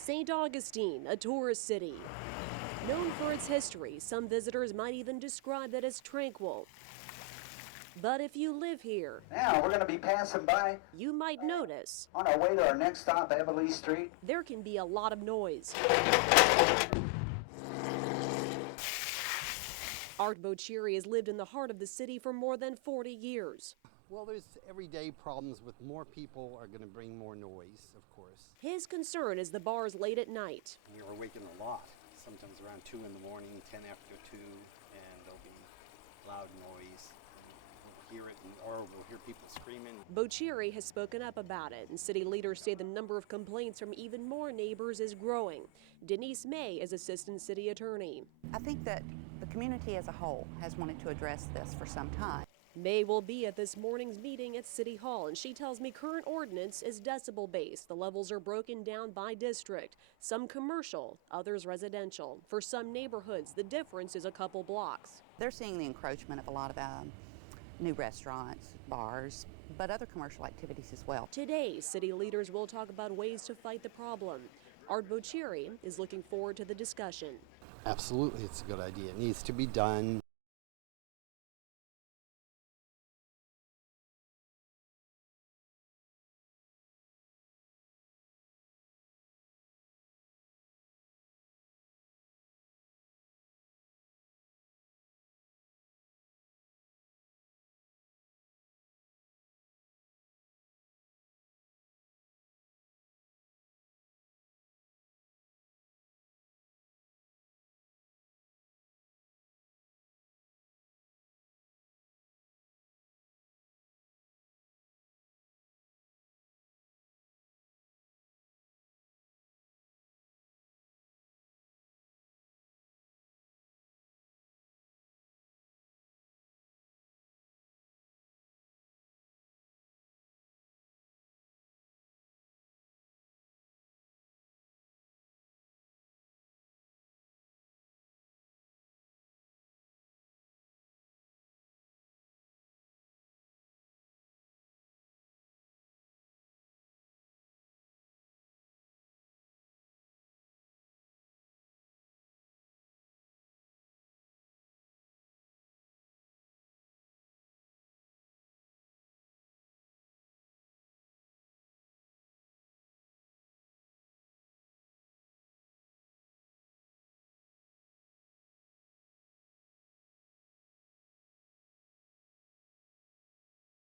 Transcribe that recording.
St. Augustine, a tourist city. Known for its history, some visitors might even describe it as tranquil. But if you live here, Now we're going to be passing by you might notice on our way to our next stop, Everly Street. there can be a lot of noise. Art Boccieri has lived in the heart of the city for more than 40 years. Well, there's everyday problems with more people are going to bring more noise, of course. His concern is the bars late at night. We're awakened a lot, sometimes around 2 in the morning, 10 after 2, and there'll be loud noise. We'll hear it, or we'll hear people screaming. Boccieri has spoken up about it, and city leaders say the number of complaints from even more neighbors is growing. Denise May is assistant city attorney. I think that the community as a whole has wanted to address this for some time. May will be at this morning's meeting at City Hall, and she tells me current ordinance is decibel-based. The levels are broken down by district, some commercial, others residential. For some neighborhoods, the difference is a couple blocks. They're seeing the encroachment of a lot of new restaurants, bars, but other commercial activities as well. Today, city leaders will talk about ways to fight the problem. Art Boccieri is looking forward to the discussion. Absolutely, it's a good idea. It needs to be done.